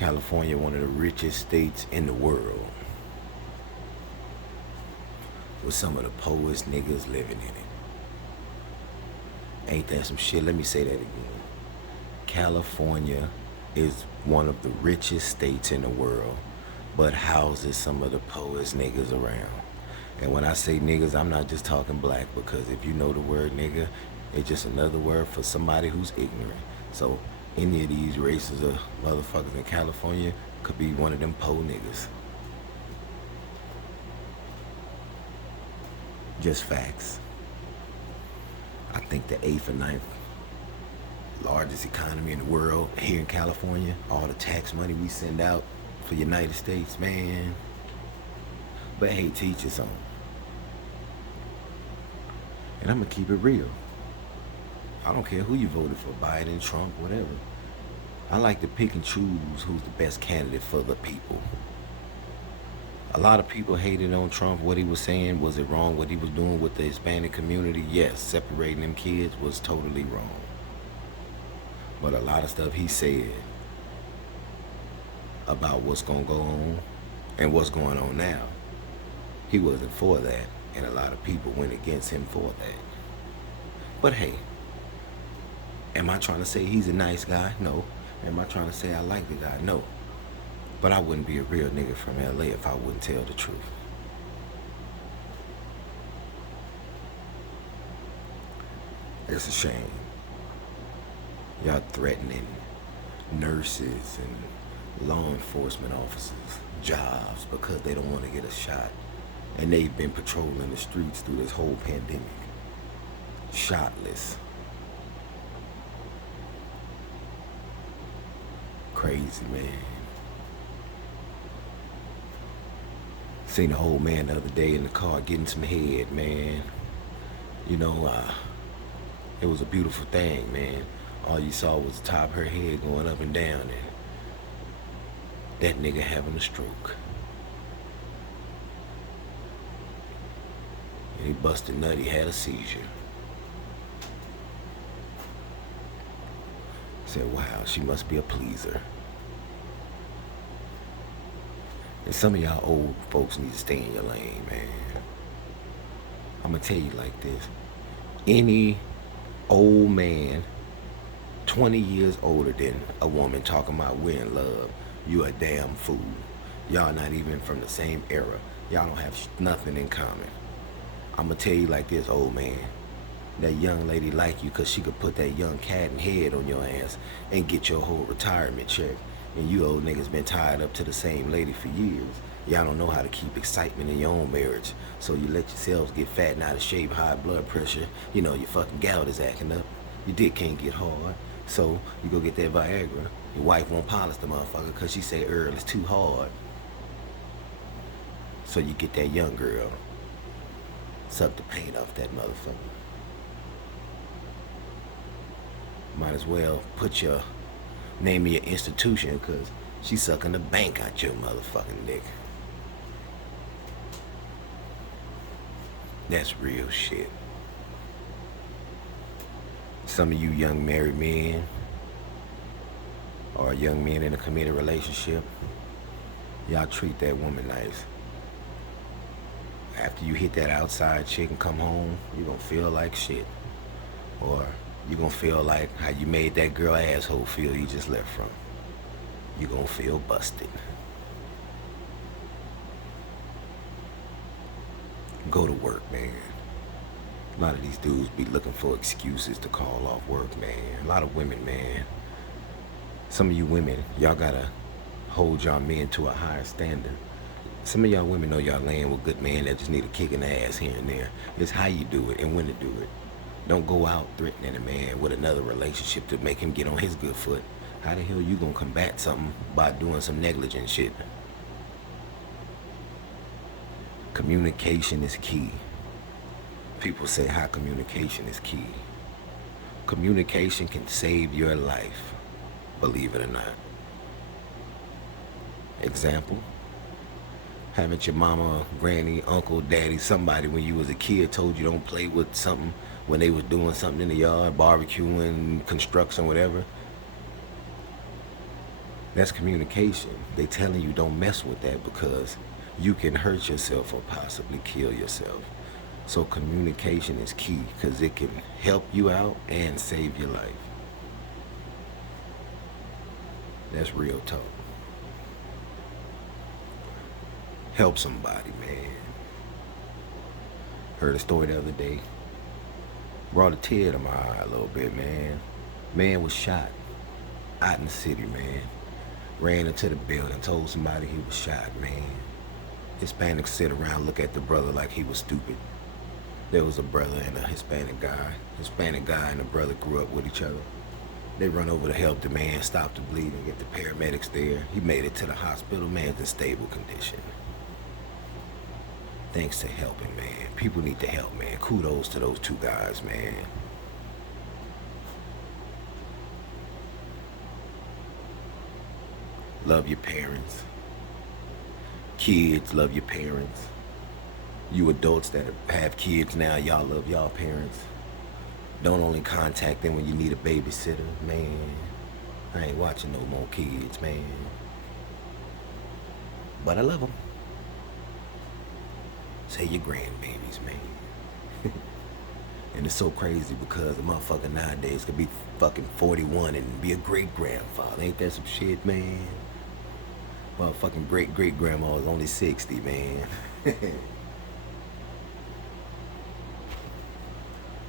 California, one of the richest states in the world, with some of the poorest niggas living in it. Ain't that some shit? Let me say that again. California is one of the richest states in the world, but houses some of the poorest niggas around. And when I say niggas, I'm not just talking black, because if you know the word nigga, it's just another word for somebody who's ignorant. So any of these races of motherfuckers in California could be one of them poor niggas. Just facts. I think the eighth or ninth largest economy in the world here in California. All the tax money we send out for the United States, man. But hey, teach us on. And I'm gonna keep it real. I don't care who you voted for, Biden, Trump, whatever. I like to pick and choose who's the best candidate for the people. A lot of people hated on Trump, what he was saying. Was it wrong what he was doing with the Hispanic community? Yes, separating them kids was totally wrong. But a lot of stuff he said about what's gonna go on and what's going on now, he wasn't for that. And a lot of people went against him for that. But hey, am I trying to say he's a nice guy? No. Am I trying to say I like the guy? No. But I wouldn't be a real nigga from LA if I wouldn't tell the truth. It's a shame. Y'all threatening nurses and law enforcement officers jobs because they don't want to get a shot. And they've been patrolling the streets through this whole pandemic. Shotless. Crazy, man. Seen an old man the other day in the car getting some head, man. You know, it was a beautiful thing, man. All you saw was the top of her head going up and down, and that nigga having a stroke. And he busted nut, he had a seizure. Said, wow, she must be a pleaser. And some of y'all old folks need to stay in your lane, man. I'm gonna tell you like this. Any old man 20 years older than a woman talking about we're in love, you a damn fool. Y'all not even from the same era. Y'all don't have nothing in common. I'm gonna tell you like this, old man. That young lady like you because she could put that young cat and head on your ass and get your whole retirement check. And you old niggas been tied up to the same lady for years. Y'all don't know how to keep excitement in your own marriage. So you let yourselves get fat and out of shape, high blood pressure. You know, your fucking gout is acting up. Your dick can't get hard. So you go get that Viagra. Your wife won't polish the motherfucker because she say Earl is too hard. So you get that young girl. Suck the paint off that motherfucker. Might as well put your name of your institution, because she's sucking the bank out your motherfucking dick. That's real shit. Some of you young married men or young men in a committed relationship, y'all treat that woman nice. After you hit that outside chick and come home, you're gonna feel like shit. Or you're gonna feel like how you made that girl asshole feel you just left from. You're gonna feel busted. Go to work, man. A lot of these dudes be looking for excuses to call off work, man. A lot of women, man. Some of you women, y'all gotta hold y'all men to a higher standard. Some of y'all women know y'all laying with good men that just need a kick in the ass here and there. It's how you do it and when to do it. Don't go out threatening a man with another relationship to make him get on his good foot. How the hell you gonna combat something by doing some negligent shit? Communication is key. People say how communication is key. Communication can save your life, believe it or not. Example, haven't your mama, granny, uncle, daddy, somebody when you was a kid told you don't play with something when they was doing something in the yard, barbecuing, construction, whatever? That's communication. They telling you don't mess with that because you can hurt yourself or possibly kill yourself. So communication is key because it can help you out and save your life. That's real talk. Help somebody, man. Heard a story the other day. Brought a tear to my eye a little bit, man. Man was shot out in the city, man. Ran into the building, told somebody he was shot, man. Hispanics sit around, look at the brother like he was stupid. There was a brother and a Hispanic guy. Hispanic guy and the brother grew up with each other. They run over to help the man, stop the bleeding, get the paramedics there. He made it to the hospital, man's in stable condition. Thanks to helping, man. People need to help, man. Kudos to those two guys, man. Love your parents. Kids, love your parents. You adults that have kids now, y'all love y'all parents. Don't only contact them when you need a babysitter, man. I ain't watching no more kids, man. But I love them. Say your grandbabies, man. And it's so crazy because a motherfucker nowadays could be fucking 41 and be a great grandfather. Ain't that some shit, man? Motherfucking great great grandma is only 60, man.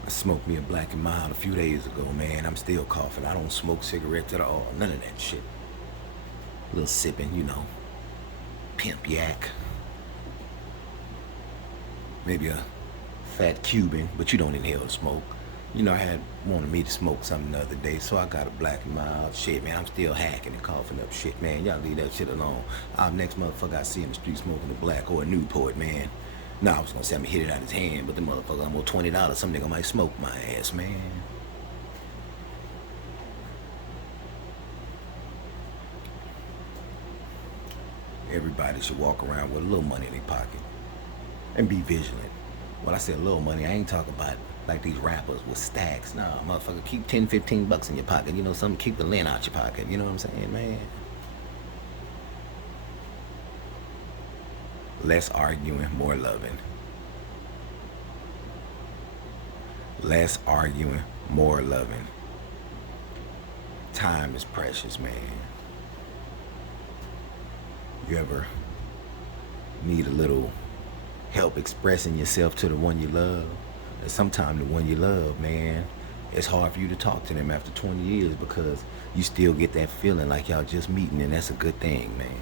I smoked me a black and mild a few days ago, man. I'm still coughing. I don't smoke cigarettes at all. None of that shit. A little sipping, you know. Pimp yak. Maybe a fat Cuban, but you don't inhale the smoke. You know, I had wanted me to smoke something the other day, so I got a black and mild. Shit, man, I'm still hacking and coughing up shit, man. Y'all leave that shit alone. I'm next motherfucker I see in the street smoking a black or a Newport, man. Nah, I was gonna say I'm gonna hit it out his hand, but the motherfucker, I'm gonna $20. Some nigga might smoke my ass, man. Everybody should walk around with a little money in their pocket and be vigilant. When I say a little money, I ain't talking about like these rappers with stacks. Nah, motherfucker, keep 10, 15 bucks in your pocket. You know, something, keep the lint out your pocket. You know what I'm saying, man? Less arguing, more loving. Less arguing, more loving. Time is precious, man. You ever need a little help expressing yourself to the one you love? And sometimes the one you love, man, it's hard for you to talk to them after 20 years because you still get that feeling like y'all just meeting, and that's a good thing, man.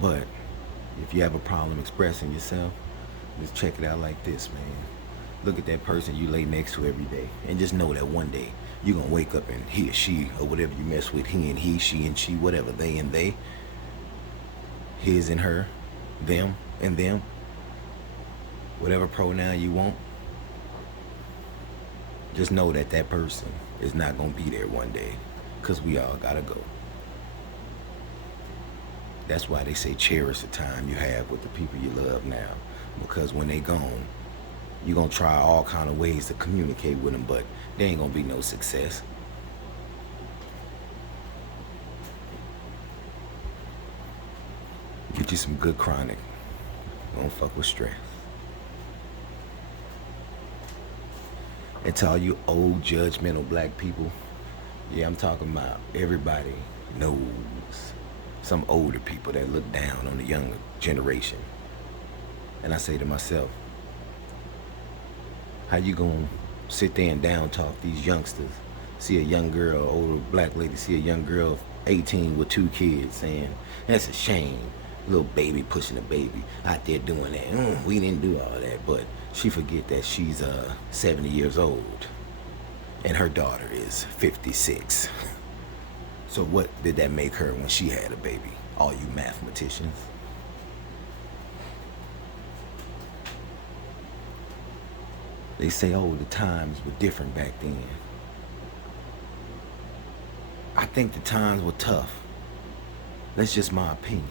But if you have a problem expressing yourself, just check it out like this, man. Look at that person you lay next to every day and just know that one day you're gonna wake up and he or she or whatever you mess with, he and he, she and she, whatever, they and they, his and her, them and them, whatever pronoun you want, just know that that person is not gonna be there one day, because we all gotta go. That's why they say cherish the time you have with the people you love now, because when they gone, you're gonna try all kind of ways to communicate with them, but there ain't gonna be no success. Get you some good chronic. Don't fuck with stress. And to all you old judgmental black people, yeah, I'm talking about everybody knows some older people that look down on the younger generation. And I say to myself, how you gonna sit there and down talk these youngsters? See a young girl, older black lady, see a young girl 18 with 2 kids saying, that's a shame. Little baby pushing a baby out there doing that. We didn't do all that, but she forget that she's 70 years old and her daughter is 56. So what did that make her when she had a baby? All you mathematicians. They say, oh, the times were different back then. I think the times were tough. That's just my opinion.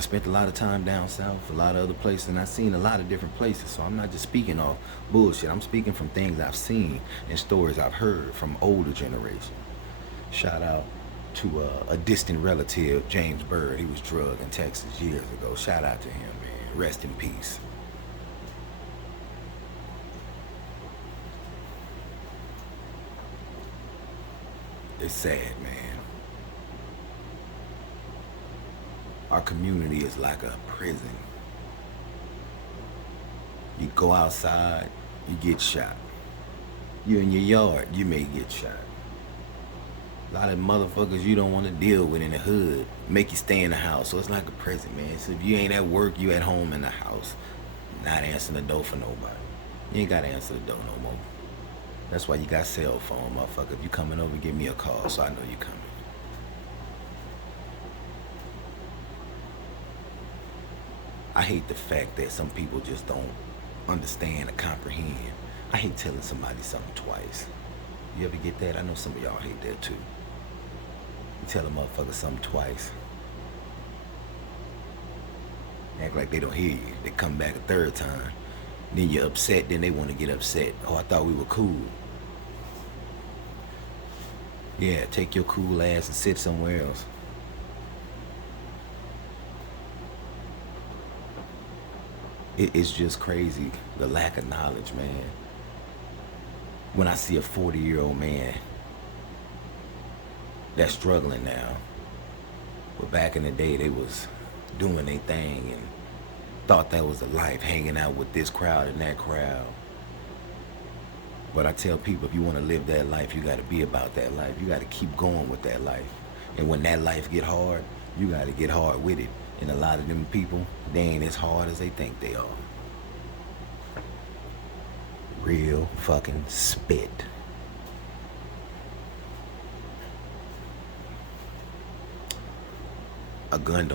I spent a lot of time down south, a lot of other places, and I've seen a lot of different places. So I'm not just speaking off bullshit. I'm speaking from things I've seen and stories I've heard from older generation. Shout out to a distant relative, James Bird. He was drugged in Texas years ago. Shout out to him, man. Rest in peace. It's sad, man. Our community is like a prison. You go outside, you get shot. You're in your yard, you may get shot. A lot of motherfuckers you don't want to deal with in the hood make you stay in the house. So it's like a prison, man. So if you ain't at work, you at home in the house. Not answering the door for nobody. You ain't gotta answer the door no more. That's why you got cell phone, motherfucker. If you coming over, give me a call so I know you coming. I hate the fact that some people just don't understand or comprehend. I hate telling somebody something twice. You ever get that? I know some of y'all hate that too. You tell a motherfucker something twice, act like they don't hear you. They come back a third time. Then you're upset, then they want to get upset. Oh, I thought we were cool. Yeah, take your cool ass and sit somewhere else. It's just crazy, the lack of knowledge, man. When I see a 40-year-old man that's struggling now, but back in the day they was doing their thing and thought that was the life, hanging out with this crowd and that crowd. But I tell people, if you want to live that life, you got to be about that life. You got to keep going with that life. And when that life get hard, you got to get hard with it. And a lot of them people, they ain't as hard as they think they are. Real fucking spit. A gun don't